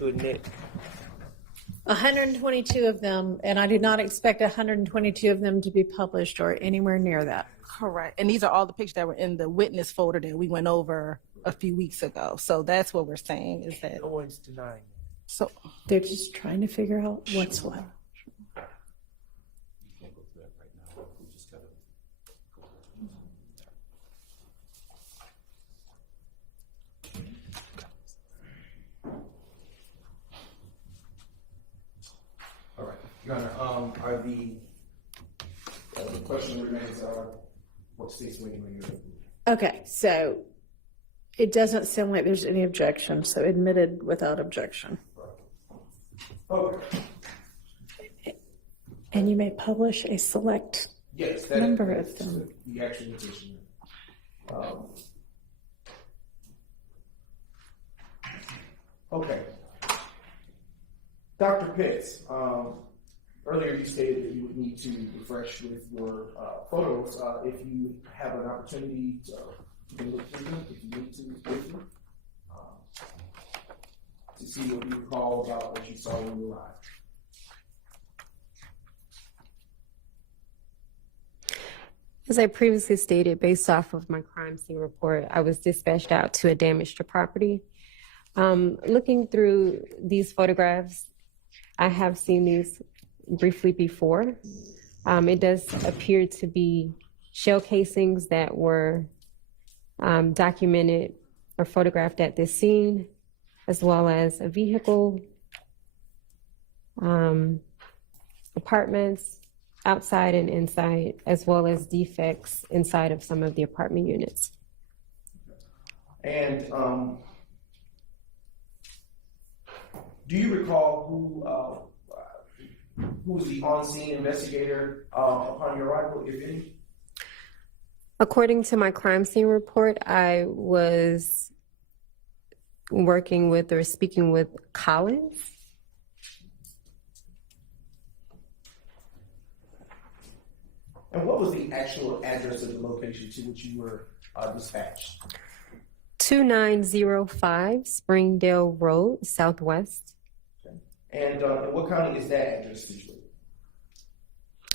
to admit? 122 of them, and I do not expect 122 of them to be published or anywhere near that. Correct. And these are all the pictures that were in the witness folder that we went over a few weeks ago. So that's what we're saying is that. No one's denying it. So They're just trying to figure out what's what. All right, Your Honor, are the question remains what state's waiting on your? Okay, so it doesn't sound like there's any objection, so admitted without objection. Okay. And you may publish a select number of them. The actual petition. Okay. Dr. Pitts, earlier you stated that you would need to refresh with your photos. If you have an opportunity to look through them, if you need to look through to see what you recall about what you saw when you arrived. As I previously stated, based off of my crime scene report, I was dispatched out to a damaged property. Looking through these photographs, I have seen these briefly before. It does appear to be shell casings that were documented or photographed at this scene, as well as a vehicle, apartments, outside and inside, as well as defects inside of some of the apartment units. And do you recall who was the on-scene investigator upon your arrival, if any? According to my crime scene report, I was working with or speaking with Collins. And what was the actual address of the location to which you were dispatched? 2905 Springdale Road, Southwest. Okay. And what county is that address situated?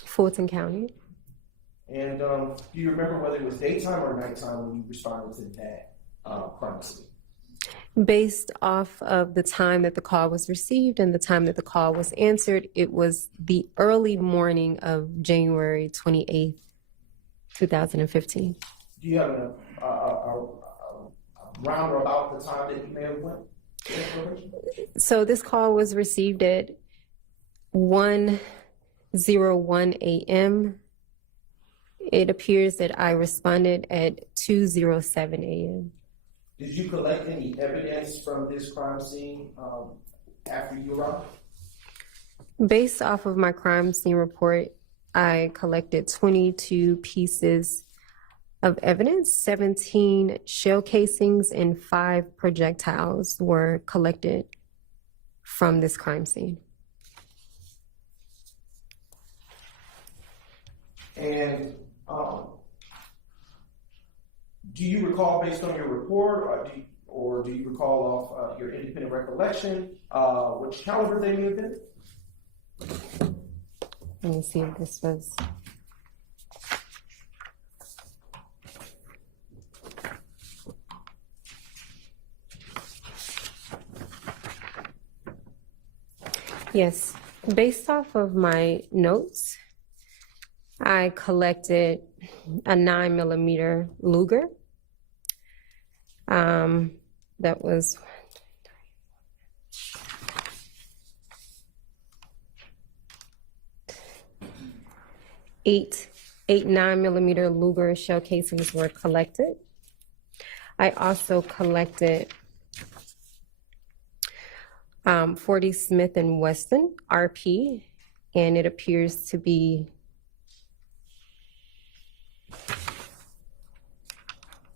Fulton County. And do you remember whether it was daytime or nighttime when you responded to that crime scene? Based off of the time that the call was received and the time that the call was answered, it was the early morning of January 28th, 2015. Do you have a round or about the time that you may have went? So this call was received at 1:01 a.m. It appears that I responded at 2:07 a.m. Did you collect any evidence from this crime scene after you arrived? Based off of my crime scene report, I collected 22 pieces of evidence. 17 shell casings and 5 projectiles were collected from this crime scene. And do you recall, based on your report, or do you recall off your independent recollection, which caliber they may have been? Let me see if this was. Yes, based off of my notes, I collected a 9mm Luger. That was 8 9mm Luger shell casings were collected. I also collected 40 Smith & Wesson RP, and it appears to be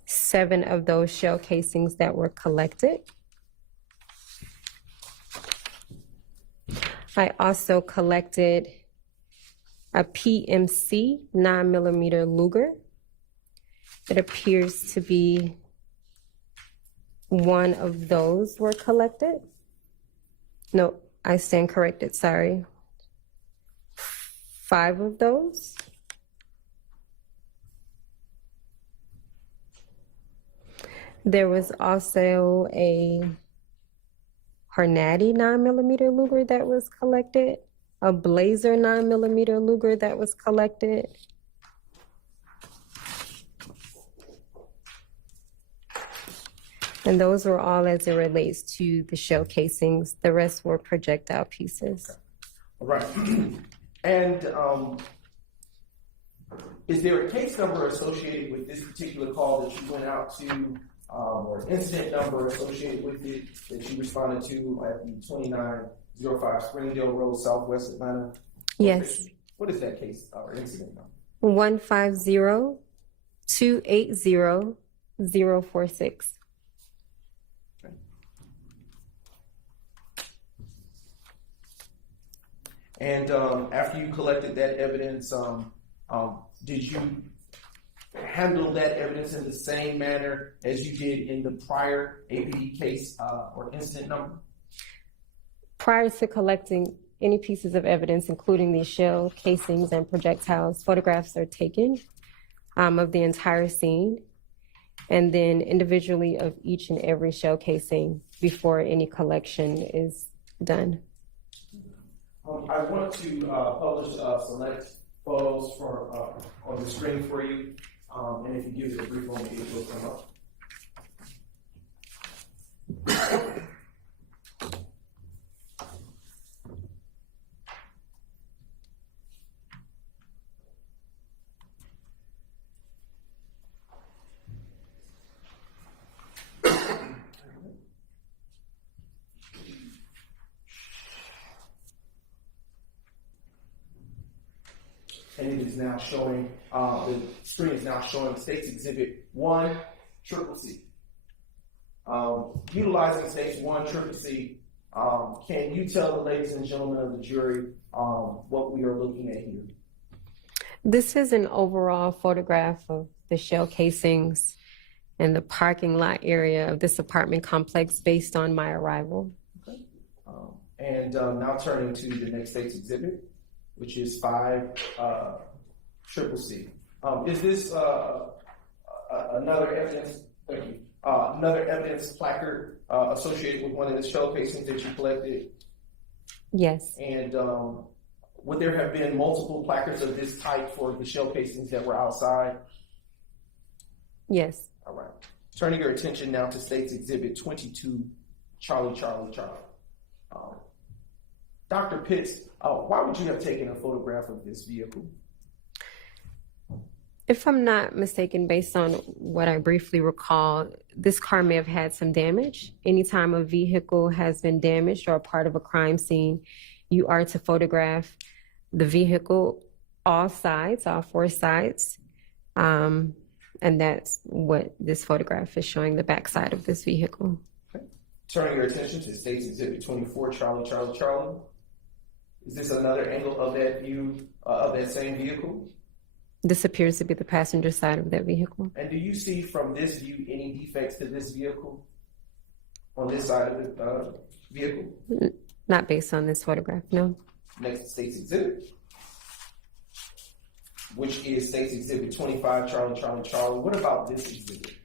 7 of those shell casings that were collected. I also collected a PMC 9mm Luger. It appears to be 1 of those were collected. No, I stand corrected, sorry. 5 of those. There was also a Hornady 9mm Luger that was collected, a Blazer 9mm Luger that was collected. And those were all as it relates to the shell casings. The rest were projectile pieces. All right. And is there a case number associated with this particular call that you went out to, or an incident number associated with it that you responded to at the 2905 Springdale Road, Southwest Atlanta? Yes. What is that case or incident number? 150-280-046. And after you collected that evidence, did you handle that evidence in the same manner as you did in the prior APD case or incident number? Prior to collecting any pieces of evidence, including these shell casings and projectiles, photographs are taken of the entire scene, and then individually of each and every shell casing before any collection is done. I want to publish select photos on the screen for you, and if you give it a brief moment, it will come up. And it is now showing, the screen is now showing States Exhibit 1CCC. Utilizing States 1CCC, can you tell the ladies and gentlemen of the jury what we are looking at here? This is an overall photograph of the shell casings and the parking lot area of this apartment complex based on my arrival. Okay. And now turning to the next States Exhibit, which is 5CCC. Is this another evidence? Thank you. Another evidence placard associated with one of the shell casings that you collected? Yes. And would there have been multiple placards of this type for the shell casings that were outside? Yes. All right. Turning your attention now to States Exhibit 22, Charlie. Dr. Pitts, why would you have taken a photograph of this vehicle? If I'm not mistaken, based on what I briefly recall, this car may have had some damage. Anytime a vehicle has been damaged or a part of a crime scene, you are to photograph the vehicle, all sides, all 4 sides. And that's what this photograph is showing, the backside of this vehicle. Okay. Turning your attention to States Exhibit 24, Charlie. Is this another angle of that view, of that same vehicle? This appears to be the passenger side of that vehicle. And do you see from this view any defects to this vehicle on this side of the vehicle? Not based on this photograph, no. Next States Exhibit, which is States Exhibit 25, Charlie. What about this exhibit?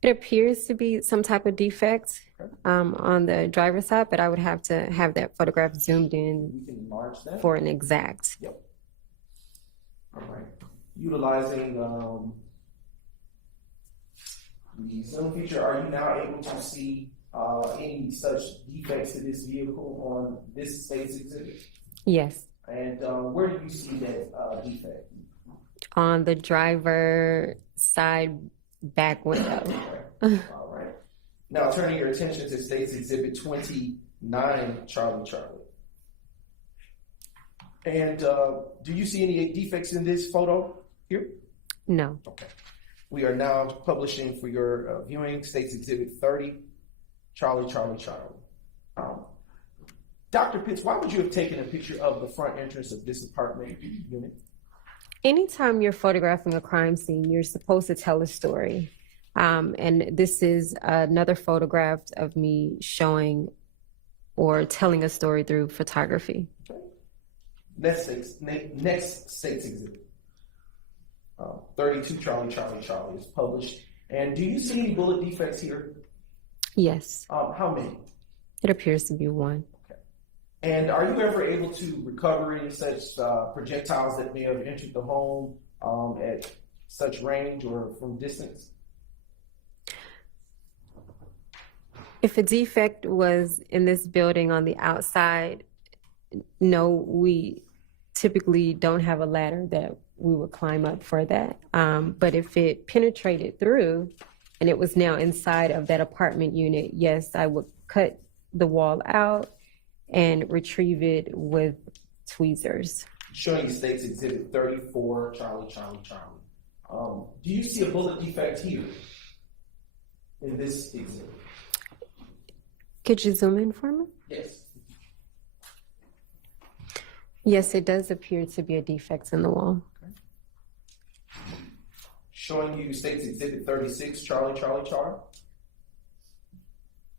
It appears to be some type of defect on the driver's side, but I would have to have that photograph zoomed in We can enlarge that. for an exact. Yep. All right. Utilizing the zoom feature, are you now able to see any such defects to this vehicle on this States Exhibit? Yes. And where do you see that defect? On the driver side back window. All right. Now turning your attention to States Exhibit 29, Charlie. And do you see any defects in this photo here? No. Okay. We are now publishing for your viewing States Exhibit 30, Charlie. Dr. Pitts, why would you have taken a picture of the front entrance of this apartment unit? Anytime you're photographing a crime scene, you're supposed to tell a story. And this is another photograph of me showing or telling a story through photography. Next state's exhibit. 32 Charlie is published. And do you see any bullet defects here? Yes, How many? it appears to be one. And are you ever able to recover any such projectiles that may have entered the home at such range or from distance? If a defect was in this building on the outside, no, we typically don't have a ladder that we would climb up for that. But if it penetrated through and it was now inside of that apartment unit, yes, I would cut the wall out and retrieve it with tweezers. Showing you state's exhibit 34 Charlie. Do you see a bullet defect here in this exhibit? Could you zoom in for me? Yes. Yes, it does appear to be a defect in the wall. Showing you state's exhibit 36 Charlie.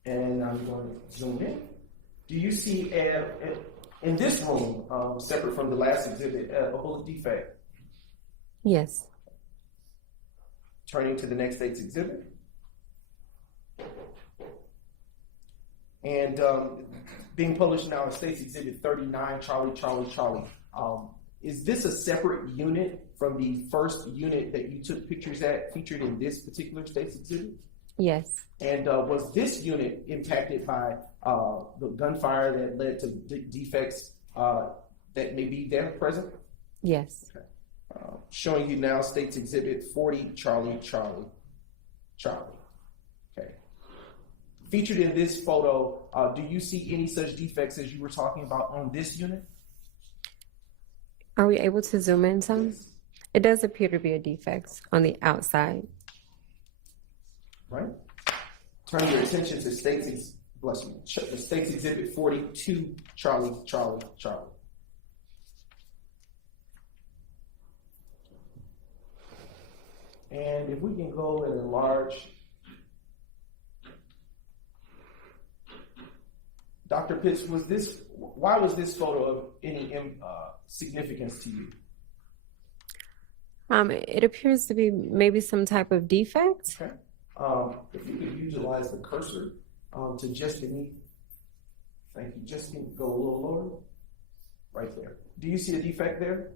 And I'm going to zoom in. Do you see in this room, separate from the last exhibit, a bullet defect? Yes. Turning to the next state's exhibit. And being published now in state's exhibit 39 Charlie. Is this a separate unit from the first unit that you took pictures at featured in this particular state's exhibit? Yes. And was this unit impacted by the gunfire that led to defects that may be there present? Yes. Okay. Showing you now state's exhibit 40 Charlie. Okay. Featured in this photo, do you see any such defects as you were talking about on this unit? Are we able to zoom in some? Yes. It does appear to be a defect on the outside. Right. Turn your attention to state's exhibit 42 Charlie. And if we can go and enlarge, Dr. Pitts, why was this photo of any significance to you? It appears to be maybe some type of defect. Okay. If you could utilize the cursor to just beneath, thank you, just go a little lower, right there. Do you see a defect there?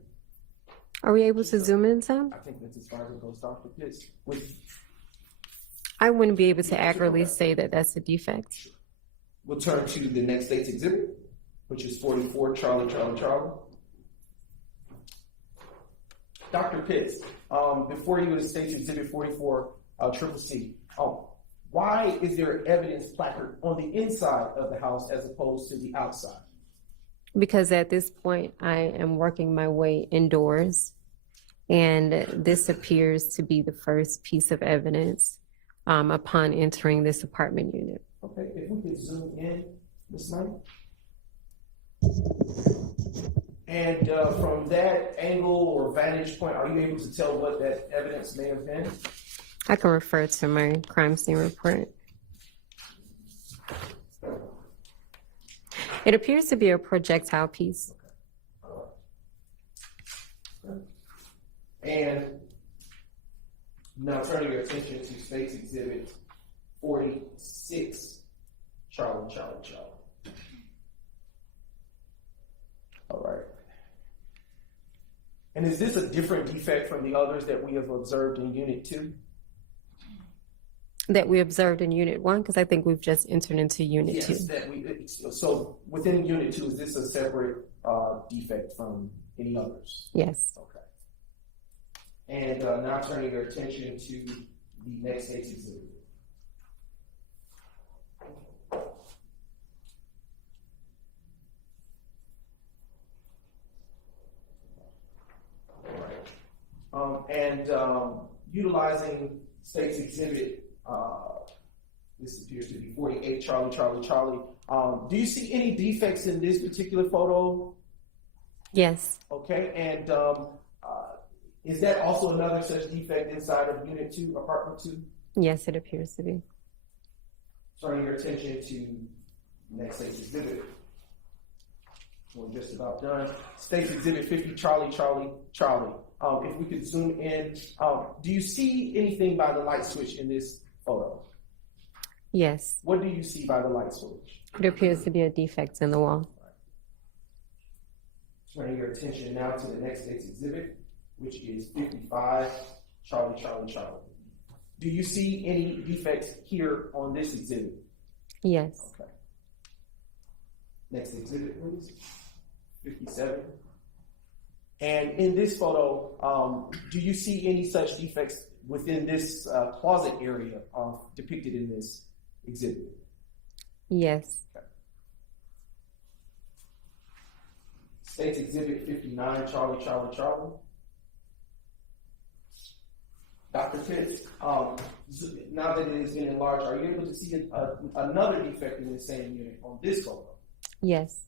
Are we able to zoom in some? I think that's as far as it goes, Dr. Pitts. I wouldn't be able to accurately say that that's a defect. We'll turn to the next state's exhibit, which is 44 Charlie. Dr. Pitts, before you go to state's exhibit 44 CCC, why is there evidence placard on the inside of the house as opposed to the outside? Because at this point, I am working my way indoors, and this appears to be the first piece of evidence upon entering this apartment unit. Okay, if we could zoom in, Ms. Knight. And from that angle or vantage point, are you able to tell what that evidence may have been? I can refer to my crime scene report. It appears to be a projectile piece. And now turning your attention to state's exhibit 46 Charlie. All right. And is this a different defect from the others that we have observed in Unit 2? That we observed in Unit 1, because I think we've just entered into Unit 2. Yes, so within Unit 2, is this a separate defect from any others? Yes. Okay. And now turning your attention to the next state's exhibit. All right. Utilizing state's exhibit, this appears to be 48 Charlie. Do you see any defects in this particular photo? Yes. Okay, and is that also another such defect inside of Unit 2, Apartment 2? Yes, it appears to be. Turning your attention to Next state's exhibit. We're just about done. State's exhibit 50, Charlie, Charlie, Charlie. If we could zoom in, do you see anything by the light switch in this photo? Yes. What do you see by the light switch? It appears to be a defect in the wall. Turning your attention now to the next state's exhibit, which is 55, Charlie, Charlie, Charlie. Do you see any defects here on this exhibit? Yes. Okay. Next exhibit, please. 57. And in this photo, do you see any such defects within this closet area depicted in this exhibit? Yes. Okay. State's exhibit 59, Charlie, Charlie, Charlie. Dr. Pitts, now that it has been enlarged, are you able to see another defect in the same unit on this photo? Yes.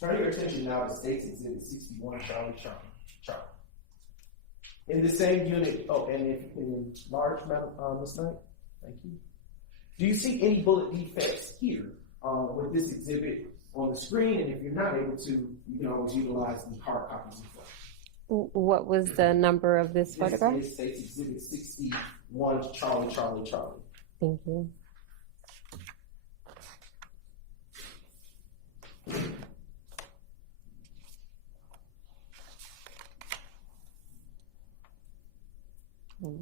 Turn your attention now to State's exhibit 61, Charlie, Charlie, Charlie. In the same unit, and if you can enlarge, Ms. Knight, thank you. Do you see any bullet defects here with this exhibit on the screen? And if you're not able to, you can always utilize the hard copies as well. What was the number of this photograph? This is State's exhibit 61, Charlie, Charlie, Charlie. Thank you.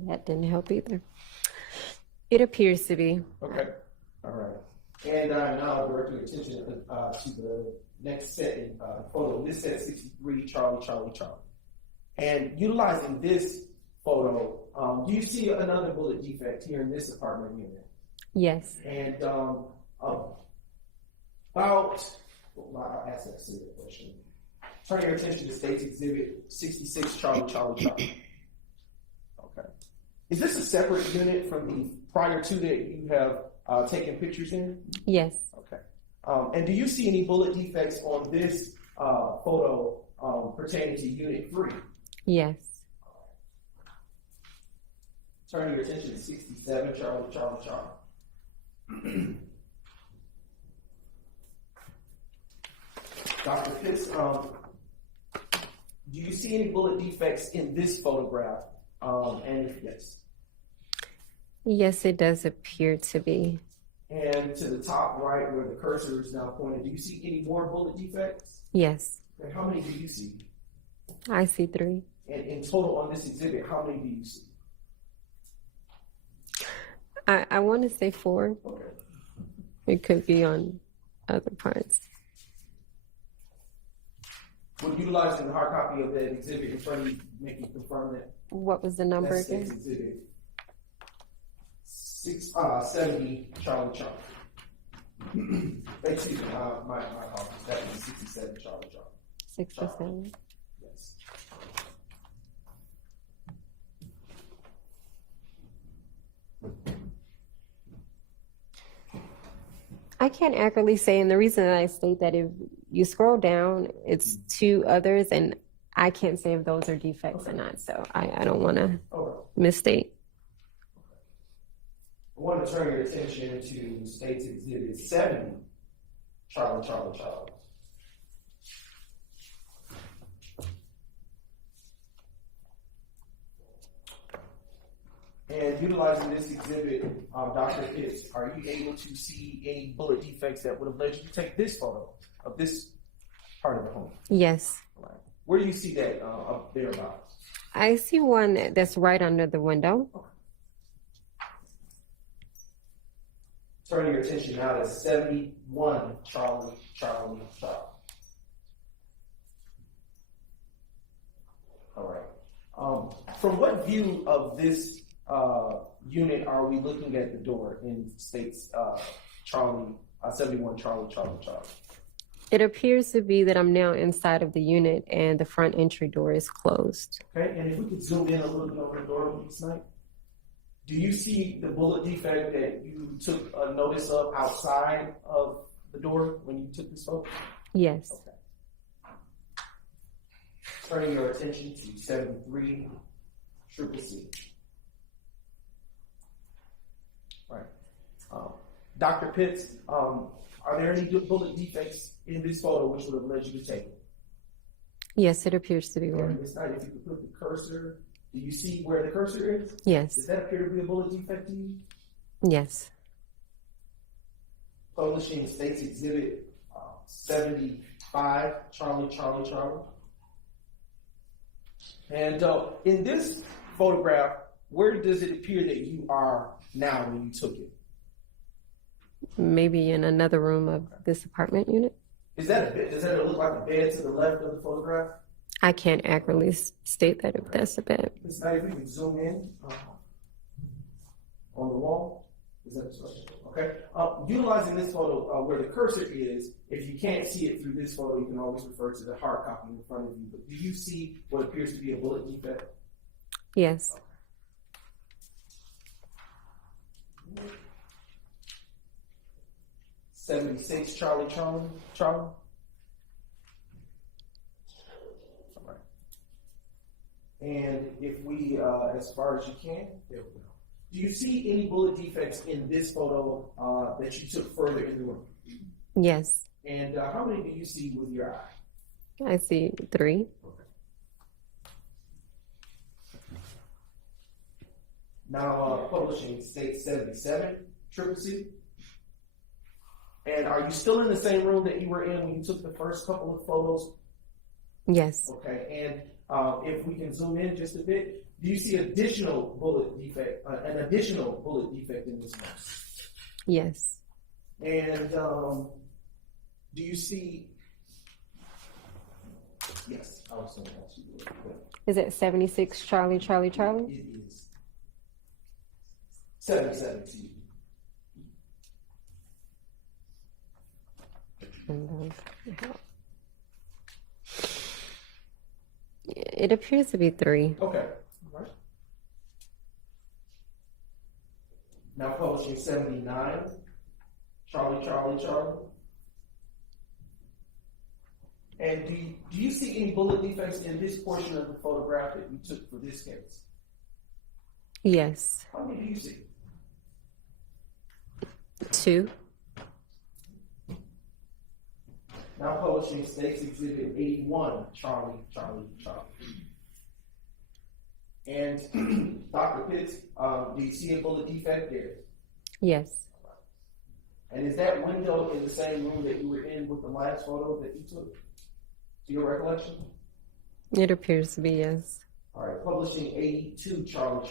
That didn't help either. It appears to be. Okay, all right. And now I'll direct your attention to the next set in photo. This set 63, Charlie, Charlie, Charlie. And utilizing this photo, do you see another bullet defect here in this apartment unit? Yes. And I'll ask that silly question. Turn your attention to State's exhibit 66, Charlie, Charlie, Charlie. Okay. Is this a separate unit from the prior two that you have taken pictures in? Yes. Okay. And do you see any bullet defects on this photo pertaining to unit 3? Yes. Turn your attention to 67, Charlie, Charlie, Charlie. Dr. Pitts, do you see any bullet defects in this photograph? And if yes. Yes, it does appear to be. And to the top right where the cursor is now pointed, do you see any more bullet defects? Yes. And how many do you see? I see 3. And in total on this exhibit, how many do you see? I want to say 4. Okay. It could be on other parts. Would utilizing the hard copy of that exhibit in front of you make you confirm that? What was the number That's again? exhibit 70, Charlie, Charlie. Excuse me, my apologies. That was 67, Charlie, Charlie. 67. Yes. I can't accurately say, and the reason that I state that if you scroll down, it's 2 others, and I can't say if those are defects or not, so I don't want to misstate. I want to turn your attention to State's Exhibit 70, Charlie, Charlie, Charlie. And utilizing this exhibit, Dr. Pitts, are you able to see any bullet defects that would have led you to take this photo of this part of the home? Yes. Right. Where do you see that up there about? I see one that's right under the window. Okay. Turning your attention now to 71, Charlie, Charlie, Charlie. All right. From what view of this unit are we looking at the door in States Charlie, 71, Charlie, Charlie, Charlie? It appears to be that I'm now inside of the unit and the front entry door is closed. Okay, and if we could zoom in a little bit on the door tonight. Do you see the bullet defect that you took a notice of outside of the door when you took this photo? Yes. Okay. Turning your attention to 73, Triple C. Dr. Pitts, are there any bullet defects in this photo which would have led you to take it? Yes, it appears to be one. Ms. Knight, if you could put the cursor, do you see where the cursor is? Does Yes, that appear to be a bullet defect to you? yes, Publishing States Exhibit 75, Charlie. And in this photograph, where does it appear that you are now when you took it? maybe in another room of this apartment unit. Is that a bed? Does that look like a bed to the left of the photograph? I can't accurately state that if that's a bed. Ms. Knight, if you can zoom in on the wall. Is that okay? Utilizing this photo where the cursor is, if you can't see it through this photo, you can always refer to the hard copy in front of you. But do you see what appears to be a bullet defect? Yes, 76, Charlie. All right. And if we, as far as you can, there we go. Do you see any bullet defects in this photo that you took further in the room? yes, And how many do you see with your eye? I see 3. Now, publishing State 77, Triple C. And are you still in the same room that you were in when you took the first couple of photos? Yes, Okay, and if we can zoom in just a bit, do you see additional bullet defect, an additional bullet defect in this one? yes, And do you see? Yes, I was saying that. is it 76 Charlie? It is 77 to you. And, it appears to be 3. Okay. All right. Now publishing 79, Charlie. And do you see any bullet defects in this portion of the photograph that you took for this case? Yes, How many do you see? 2. Now publishing States Exhibit 81, Charlie. And Dr. Pitts, do you see a bullet defect there? Yes, And is that window in the same room that you were in with the last photo that you took? To your recollection? it appears to be yes. All right, publishing 82, Charlie.